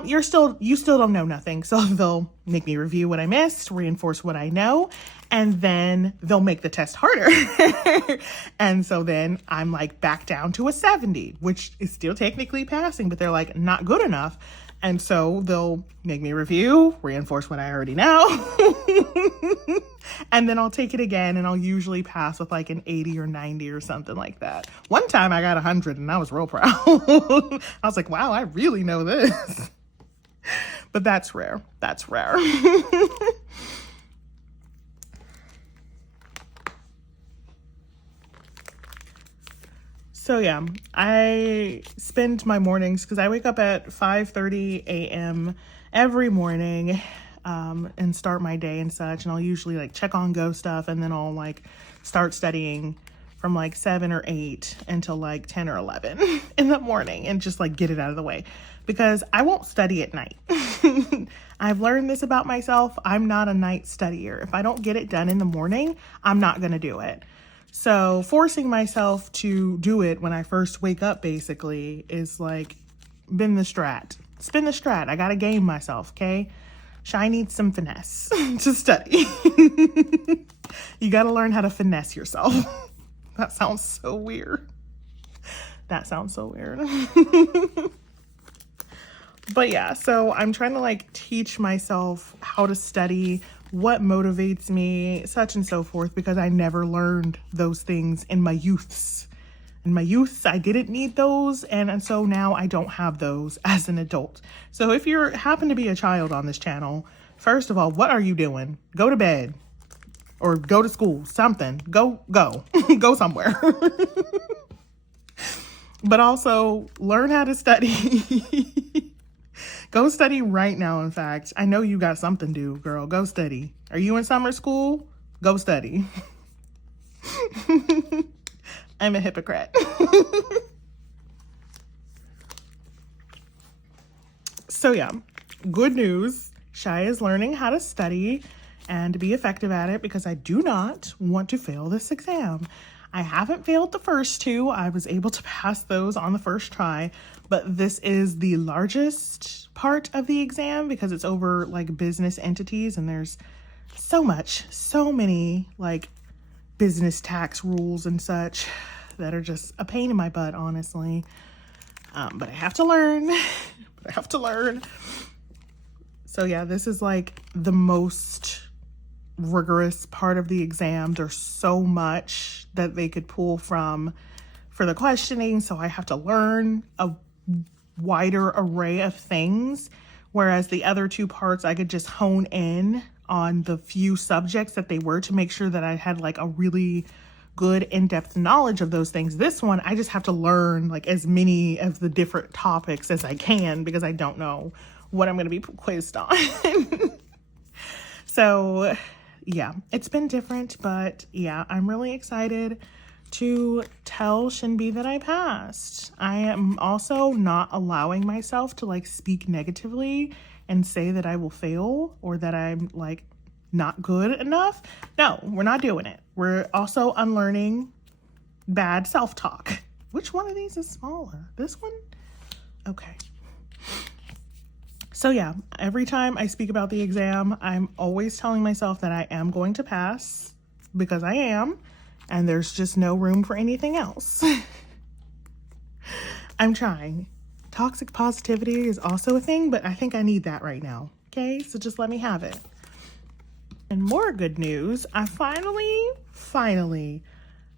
You still don't know nothing. So they'll make me review what I missed, reinforce what I know, and then they'll make the test harder. And so then I'm like back down to a 70, which is still technically passing, but they're like not good enough. And so they'll make me review, reinforce what I already know. And then I'll take it again, and I'll usually pass with like an 80 or 90 or something like that. One time I got 100 and I was real proud. I was like, wow, I really know this. But that's rare. That's rare. So yeah, I spend my mornings, because I wake up at 5:30 a.m. every morning and start my day and such. And I'll usually like check on Go stuff, and then I'll like start studying from like 7 or 8 until like 10 or 11 in the morning, and just like get it out of the way, because I won't study at night. I've learned this about myself. I'm not a night studier. If I don't get it done in the morning, I'm not going to do it. So forcing myself to do it when I first wake up basically is like been the strat. It's been the strat. I got to game myself, okay? Shy needs some finesse to study. You got to learn how to finesse yourself. That sounds so weird. That sounds so weird. But yeah, so I'm trying to like teach myself how to study, what motivates me, such and so forth, because I never learned those things in my youths. In my youths, I didn't need those, and so now I don't have those as an adult. So if you happen to be a child on this channel, first of all, what are you doing? Go to bed or go to school, something. Go go somewhere. But also learn how to study. Go study right now, in fact. I know you got something to do, girl. Go study. Are you in summer school? Go study. I'm a hypocrite. So yeah, good news. Shy is learning how to study and be effective at it, because I do not want to fail this exam. I haven't failed the first two. I was able to pass those on the first try, but this is the largest part of the exam because it's over like business entities, and there's so many like business tax rules and such that are just a pain in my butt, honestly. But I have to learn. So yeah, this is like the most rigorous part of the exam. There's so much that they could pull from for the questioning, so I have to learn a wider array of things, whereas the other two parts I could just hone in on the few subjects that they were to make sure that I had like a really good in-depth knowledge of those things. This one, I just have to learn like as many of the different topics as I can, because I don't know what I'm going to be quizzed on. So yeah, it's been different, but yeah, I'm really excited to tell Shinbi that I passed. I am also not allowing myself to like speak negatively and say that I will fail or that I'm like not good enough. No, we're not doing it. We're also unlearning bad self-talk. Which one of these is smaller? This one? Okay. So yeah, every time I speak about the exam, I'm always telling myself that I am going to pass, because I am, and there's just no room for anything else. I'm trying. Toxic positivity is also a thing, but I think I need that right now. Okay, so just let me have it. And more good news, I finally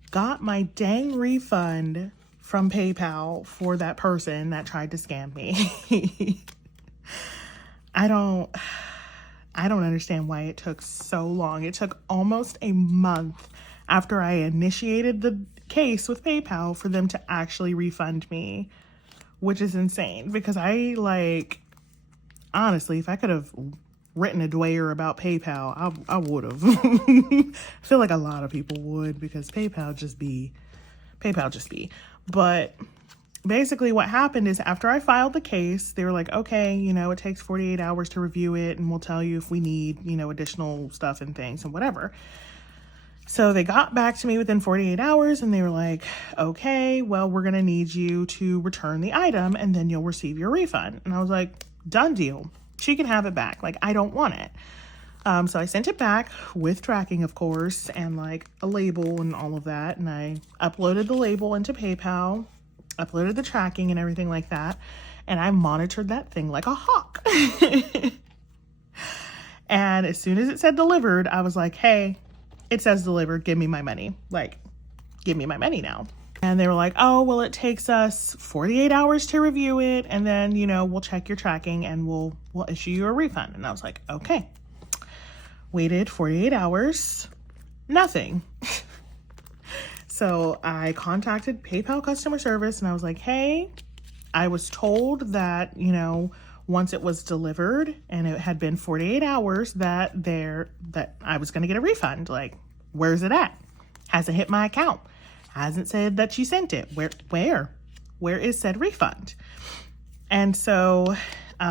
got my dang refund from PayPal for that person that tried to scam me. I don't understand why it took so long. It took almost a month after I initiated the case with PayPal for them to actually refund me, which is insane, because I like, honestly, if I could have written a dwayer about PayPal, I would have. I feel like a lot of people would, because PayPal just be. But basically what happened is, after I filed the case, they were like, okay, you know, it takes 48 hours to review it, and we'll tell you if we need, you know, additional stuff and things and whatever. So they got back to me within 48 hours and they were like, okay, well, we're going to need you to return the item and then you'll receive your refund. And I was like, done deal. She can have it back. Like, I don't want it. So I sent it back with tracking, of course, and like a label and all of that. And I uploaded the label into PayPal, uploaded the tracking and everything like that. And I monitored that thing like a hawk. And as soon as it said delivered, I was like, hey, it says delivered, give me my money. Like, give me my money now. And they were like, oh, well, it takes us 48 hours to review it. And then, you know, we'll check your tracking and we'll issue you a refund. And I was like, okay. Waited 48 hours, nothing. So I contacted PayPal customer service and I was like, hey, I was told that, you know, once it was delivered and it had been 48 hours that I was going to get a refund. Like, where's it at? Hasn't hit my account. Hasn't said that you sent it. Where is said refund? And so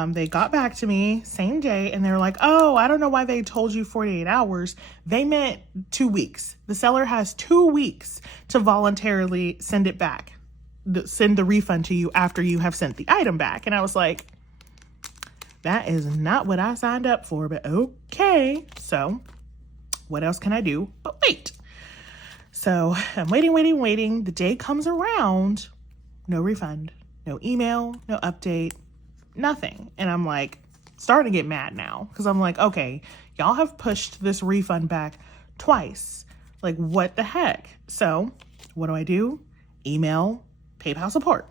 they got back to me same day and they're like, oh, I don't know why they told you 48 hours. They meant 2 weeks. The seller has 2 weeks to voluntarily send it back, send the refund to you after you have sent the item back. And I was like, that is not what I signed up for, but okay. So what else can I do but wait? So I'm waiting. The day comes around, no refund, no email, no update, nothing. And I'm like, starting to get mad now because I'm like, okay, y'all have pushed this refund back twice. Like, what the heck? So what do? Email PayPal support.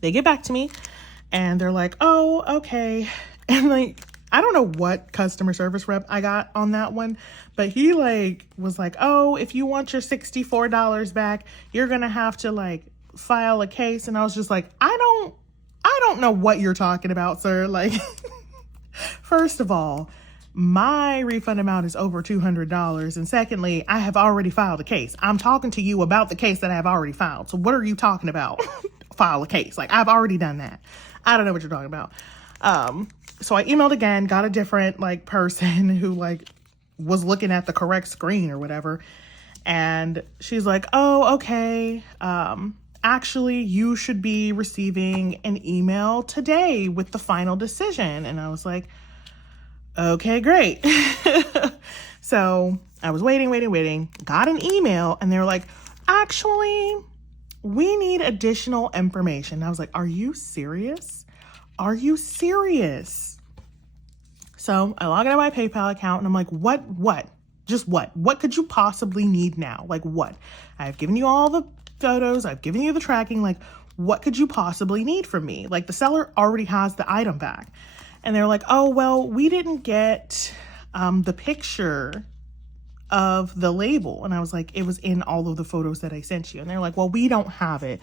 They get back to me and they're like, oh, okay. And like, I don't know what customer service rep I got on that one, but he like was like, oh, if you want your $64 back, you're going to have to like file a case. And I was just like, I don't know what you're talking about, sir. Like, first of all, my refund amount is over $200. And secondly, I have already filed a case. I'm talking to you about the case that I have already filed. So what are you talking about? File a case. Like, I've already done that. I don't know what you're talking about. So I emailed again, got a different like person who like was looking at the correct screen or whatever. And she's like, oh, okay. Actually, you should be receiving an email today with the final decision. And I was like, okay, great. So I was waiting, got an email, and they were like, actually, we need additional information. And I was like, are you serious? Are you serious? So I log into my PayPal account and I'm like, what? Just what? What could you possibly need now? Like what? I've given you all the photos. I've given you the tracking. Like, what could you possibly need from me? Like, the seller already has the item back. And they're like, oh, well, we didn't get the picture of the label. And I was like, it was in all of the photos that I sent you. And they're like, well, we don't have it.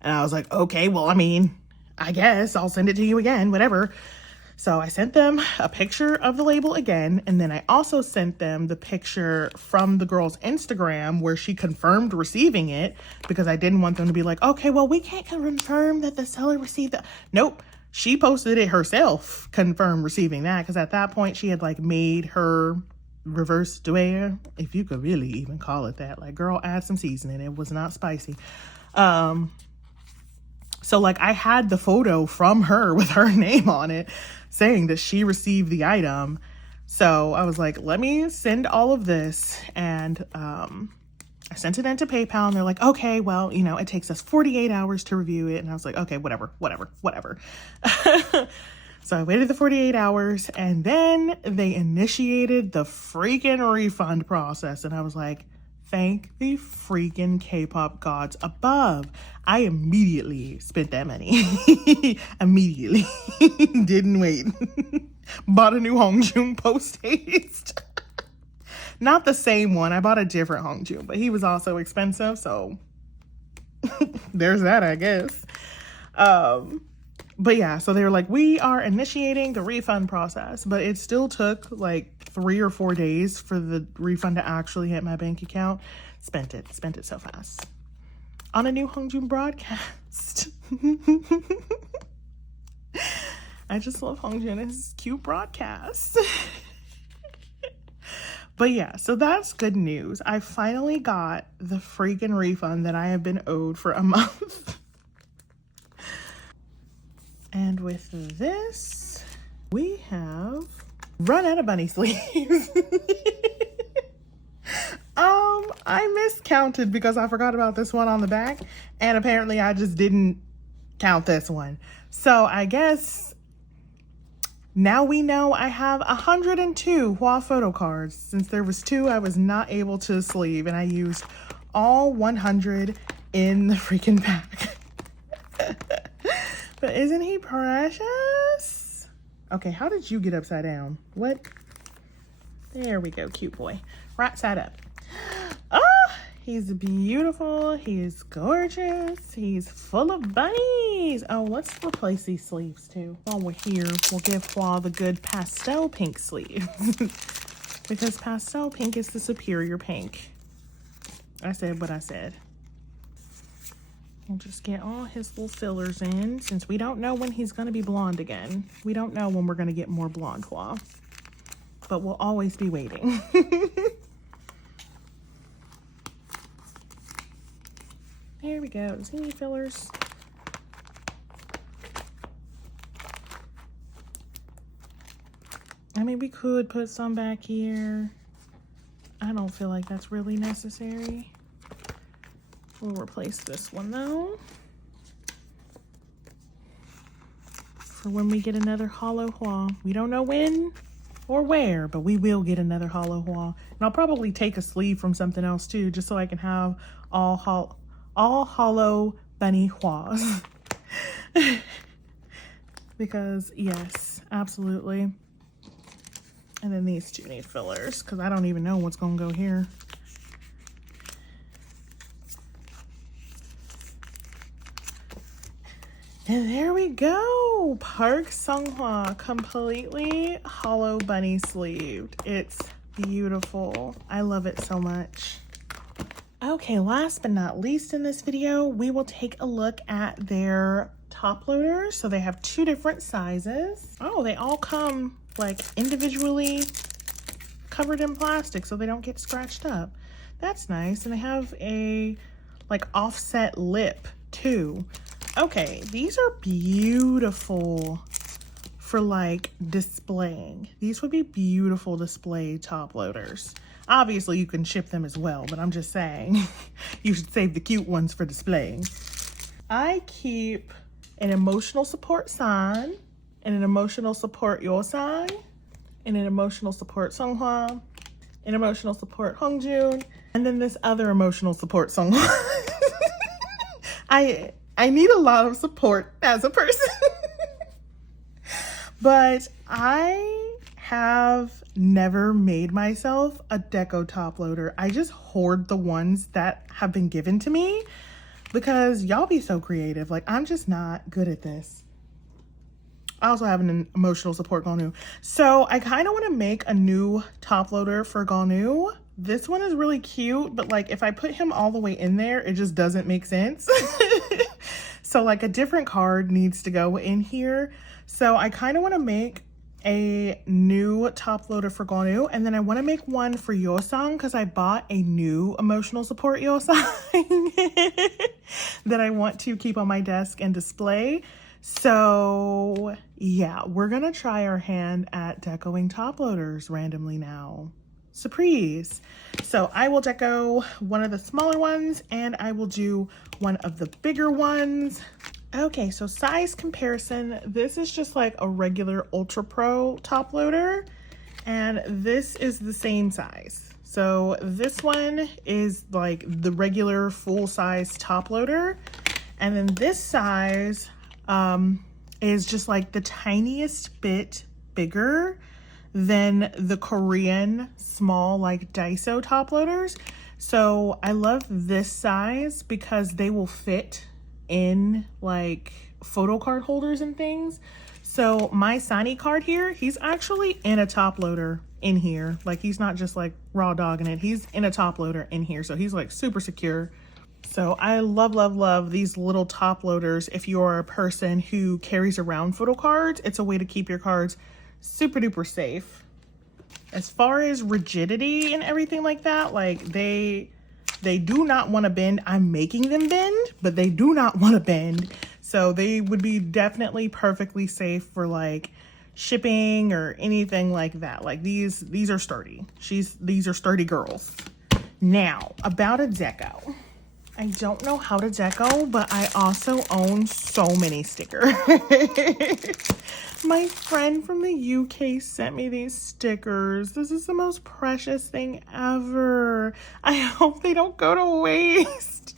And I was like, okay, well, I mean, I guess I'll send it to you again, whatever. So I sent them a picture of the label again. And then I also sent them the picture from the girl's Instagram where she confirmed receiving it, because I didn't want them to be like, okay, well, we can't confirm that the seller received it. Nope. She posted it herself, confirmed receiving that. Because at that point she had like made her reverse doin, if you could really even call it that. Like, girl, add some seasoning. It was not spicy. So like, I had the photo from her with her name on it saying that she received the item. So I was like, let me send all of this. And I sent it into PayPal and they're like, okay, well, you know, it takes us 48 hours to review it. And I was like, okay, whatever. So I waited the 48 hours and then they initiated the freaking refund process. And I was like, thank the freaking K-pop gods above. I immediately spent that money. Immediately. Didn't wait. Bought a new Hongjoong post-haste. Not the same one. I bought a different Hongjoong, but he was also expensive. So there's that, I guess. But yeah, so they were like, we are initiating the refund process, but it still took like 3 or 4 days for the refund to actually hit my bank account. Spent it so fast on a new Hongjoong broadcast. I just love Hongjoong and his cute broadcasts. But yeah, so that's good news. I finally got the freaking refund that I have been owed for a month. And with this, we have run out of bunny sleeves. I miscounted because I forgot about this one on the back, and apparently I just didn't count this one. So I guess now we know I have 102 Hua photo cards. Since there was 2 I was not able to sleeve, and I used all 100 in the freaking pack. But isn't he precious? Okay, how did you get upside down? What? There we go, cute boy. Right side up. Oh, He's beautiful. He's gorgeous. He's full of bunnies. Oh, let's replace these sleeves too. While we're here, we'll give Hua the good pastel pink sleeves. Because pastel pink is the superior pink. I said what I said. We'll just get all his little fillers in since we don't know when he's going to be blonde again. We don't know when we're going to get more blonde Hua. But we'll always be waiting. There we go. See any fillers? I mean, we could put some back here. I don't feel like that's really necessary. We'll replace this one though. For when we get another hollow Hua. We don't know when or where, but we will get another hollow Hua. And I'll probably take a sleeve from something else too, just so I can have all hollow bunny Huas. Because yes, absolutely. And then these two need fillers because I don't even know what's gonna go here. And there we go. Park Seonghwa, completely hollow bunny sleeved. It's beautiful. I love it so much. Okay, last but not least in this video, we will take a look at their top loaders. So they have two different sizes. Oh, they all come like individually covered in plastic so they don't get scratched up. That's nice. And they have a like offset lip too. Okay, these are beautiful for like displaying. These would be beautiful display top loaders. Obviously you can ship them as well, but I'm just saying you should save the cute ones for displaying. I keep an emotional support sign and an emotional support Yosan and an emotional support Seonghwa, an emotional support Hongjun, and then this other emotional support Seonghwa. I need a lot of support as a person. But I have never made myself a deco top loader. I just hoard the ones that have been given to me because y'all be so creative. Like, I'm just not good at this. I also have an emotional support Gonu. So I kind of want to make a new top loader for Gonu. This one is really cute, but like if I put him all the way in there, it just doesn't make sense. So like a different card needs to go in here. So I kind of want to make a new top loader for Gonu, and then I want to make one for Yosan because I bought a new emotional support Yosan that I want to keep on my desk and display. So yeah, we're gonna try our hand at decoing top loaders randomly now. Surprise. So I will deco one of the smaller ones and I will do one of the bigger ones. Okay, so size comparison. This is just like a regular Ultra Pro top loader and this is the same size. So this one is like the regular full size top loader, and then this size is just like the tiniest bit bigger than the Korean small like Daiso top loaders. So I love this size because they will fit in like photo card holders and things. So my Sani card here, he's actually in a top loader in here. Like he's not just like raw dogging it, he's in a top loader in here. So he's like super secure. So I love, love, love these little top loaders. If you're a person who carries around photo cards, it's a way to keep your cards super duper safe. As far as rigidity and everything like that, like they do not want to bend. I'm making them bend, but they do not want to bend. So they would be definitely perfectly safe for like shipping or anything like that. Like these are sturdy. These are sturdy girls. Now about a deco. I don't know how to deco, but I also own so many stickers. My friend from the UK sent me these stickers. This is the most precious thing ever. I hope they don't go to waste.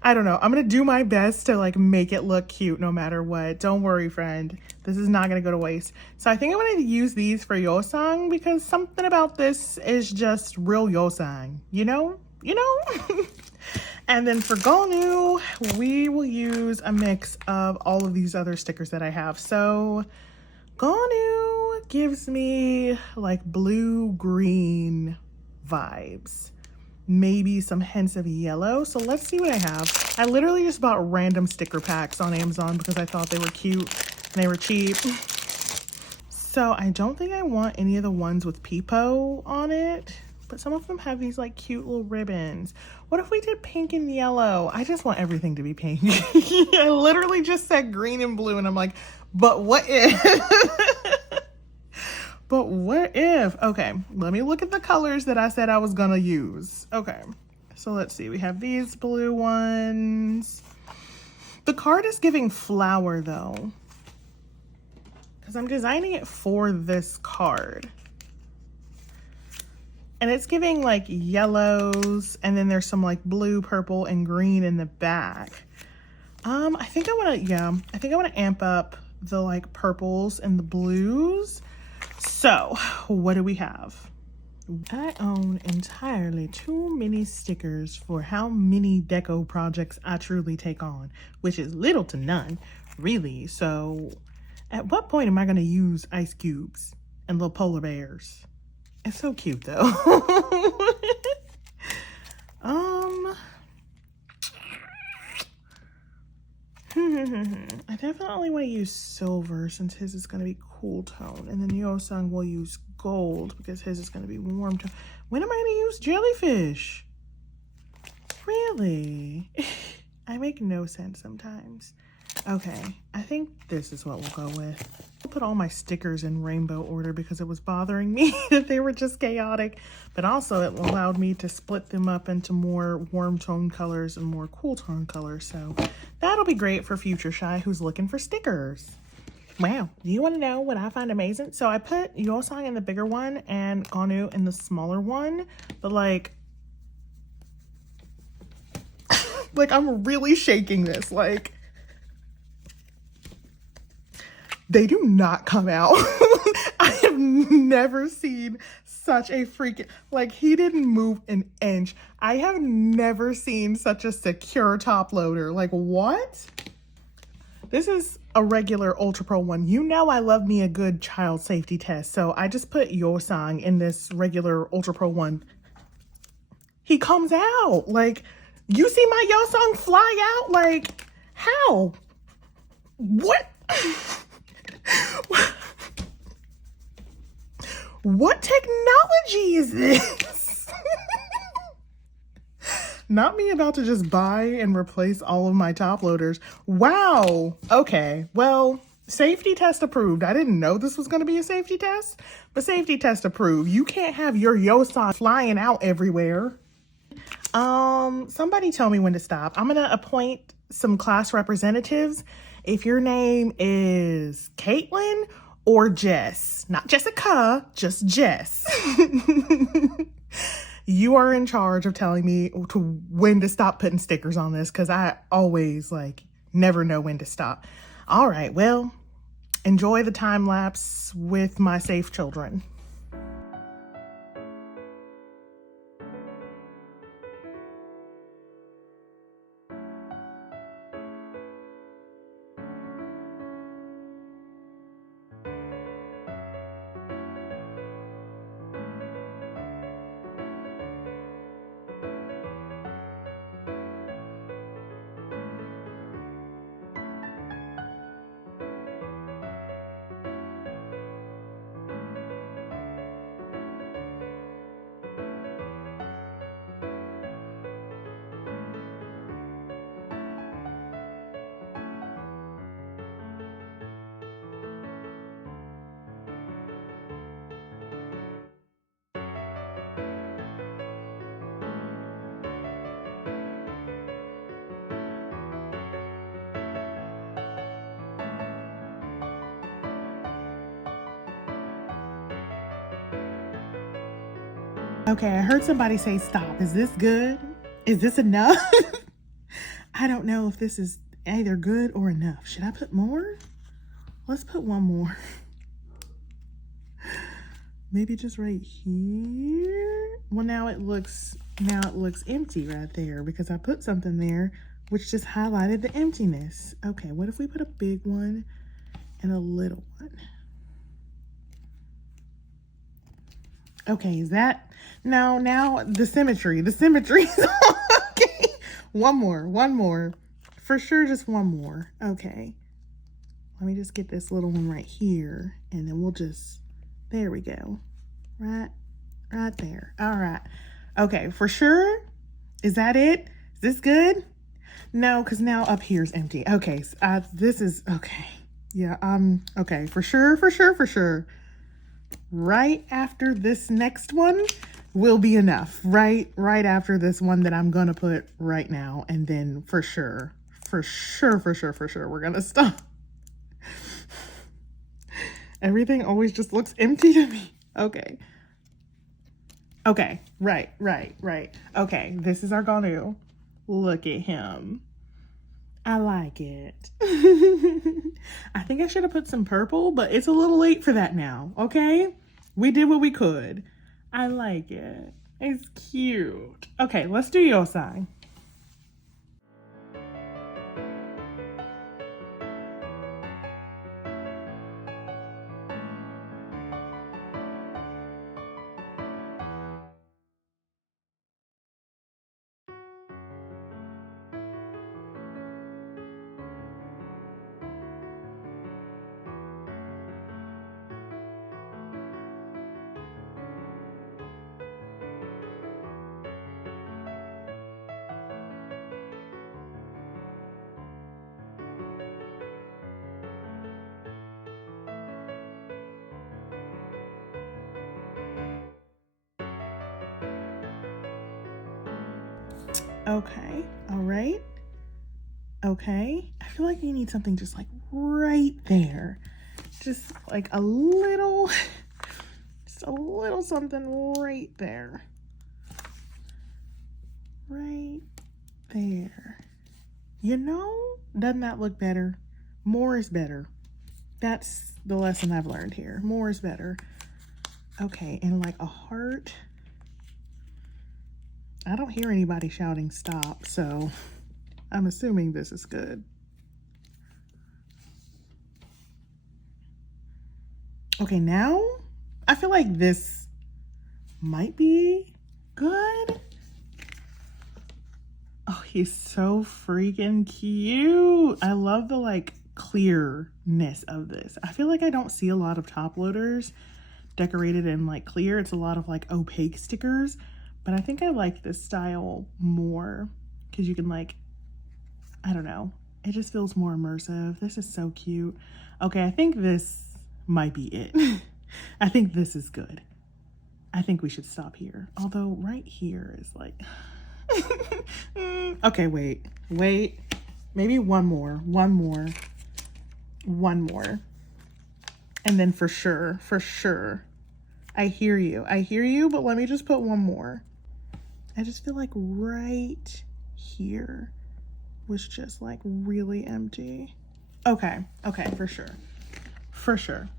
I don't know. I'm going to do my best to like make it look cute no matter what. Don't worry, friend. This is not going to go to waste. So I think I'm going to use these for Yosan because something about this is just real Yosan, you know? you know? And then for Gonu, we will use a mix of all of these other stickers that I have. So Gonu gives me like blue-green vibes. Maybe some hints of yellow. So let's see what I have. I literally just bought random sticker packs on Amazon because I thought they were cute and they were cheap. So I don't think I want any of the ones with Peepo on it, but some of them have these like cute little ribbons. What if we did pink and yellow? I just want everything to be pink. I literally just said green and blue and I'm like, but what if? But what if? Okay, let me look at the colors that I said I was gonna use. Okay, so let's see. We have these blue ones. The card is giving flower though, because I'm designing it for this card. And it's giving like yellows, and then there's some like blue, purple, and green in the back. I think I wanna amp up the like purples and the blues. So what do we have? I own entirely too many stickers for how many deco projects I truly take on, which is little to none, really. So at what point am I going to use ice cubes and little polar bears? It's so cute though. I definitely want to use silver since his is going to be cool tone. And then Yeosang will use gold because his is going to be warm tone. When am I going to use jellyfish? Really? I make no sense sometimes. Okay, I think this is what we'll go with. I'll put all my stickers in rainbow order because it was bothering me that they were just chaotic. But also it allowed me to split them up into more warm tone colors and more cool tone colors. So that'll be great for future Shy who's looking for stickers. Wow, do you want to know what I find amazing? So I put Yeosang in the bigger one and Gonu in the smaller one. But like I'm really shaking this. Like, they do not come out. I have never seen such a freaking, like, he didn't move an inch. I have never seen such a secure top loader. Like, what? This is a regular Ultra Pro one. You know I love me a good child safety test. So I just put Yeosang in this regular Ultra Pro one. He comes out. Like, you see my Yeosang fly out? Like, how? What? What technology is this? Not me about to just buy and replace all of my top loaders. Wow. Okay. Well, safety test approved. I didn't know this was going to be a safety test, but safety test approved. You can't have your Yeosang flying out everywhere. Somebody tell me when to stop. I'm going to appoint some class representatives. If your name is Caitlin or Jess, not Jessica, just Jess, you are in charge of telling me when to stop putting stickers on this, because I always like never know when to stop. All right, well, enjoy the time lapse with my safe children. Okay, I heard somebody say stop. Is this good? Is this enough? I don't know if this is either good or enough. Should I put more? Let's put one more. Maybe just right here. Well, now it looks Now it looks empty right there because I put something there which just highlighted the emptiness. Okay, what if we put a big one and a little one? Okay, is that now the symmetry. Okay, one more. For sure, just one more. Okay. Let me just get this little one right here, and then we'll just, there we go. Right there. All right. Okay, for sure. Is that it? Is this good? No, because now up here is empty. Okay, so, this is, okay. Yeah, okay, for sure. Right after this next one will be enough. Right after this one that I'm gonna put right now, and then for sure, we're gonna stop. Everything always just looks empty to me. Okay. Right. Okay, this is our Gonu. Look at him. I like it. I think I should have put some purple, but it's a little late for that now, okay? We did what we could. I like it. It's cute. Okay, let's do your sign. Okay, all right. Okay, I feel like you need something just like right there. Just like a little, just a little something right there. Right there. You know, doesn't that look better? More is better. That's the lesson I've learned here. More is better. Okay, and like a heart. I don't hear anybody shouting stop, so I'm assuming this is good. Okay, now I feel like this might be good. Oh, he's so freaking cute. I love the like clearness of this. I feel like I don't see a lot of top loaders decorated in like clear. It's a lot of like opaque stickers. But I think I like this style more because you can like, I don't know. It just feels more immersive. This is so cute. Okay, I think this might be it. I think this is good. I think we should stop here. Although right here is like, okay, wait. Maybe one more. And then for sure. I hear you, but let me just put one more. I just feel like right here was just like really empty. Okay, for sure.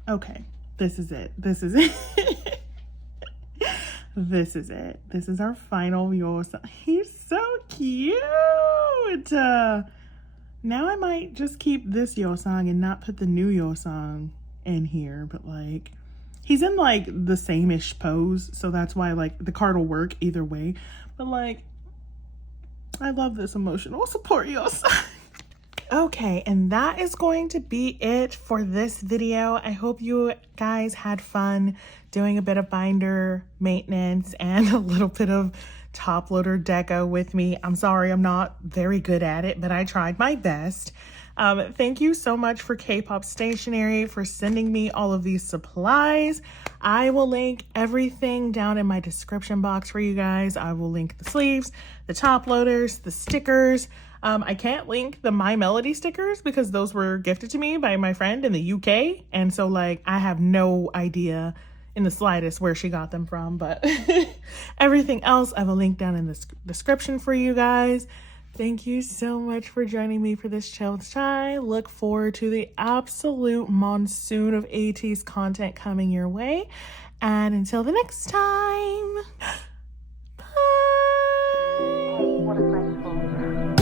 Okay, this is it. This is our final Yosa. He's so cute. Now I might just keep this Yosang and not put the new Yosang in here, but like, he's in like the same-ish pose, so that's why like the card will work either way. But like, I love this emotional support, Yosa. Okay, and that is going to be it for this video. I hope you guys had fun doing a bit of binder maintenance and a little bit of top loader deco with me. I'm sorry I'm not very good at it, but I tried my best. Thank you so much for K-Pop Stationery for sending me all of these supplies. I will link everything down in my description box for you guys. I will link the sleeves, the top loaders, the stickers. I can't link the My Melody stickers because those were gifted to me by my friend in the UK. And so like, I have no idea in the slightest where she got them from, but everything else I will link down in the description for you guys. Thank you so much for joining me for this chill with Chai. Look forward to the absolute monsoon of ATEEZ content coming your way. And until the next time, bye. all the flexible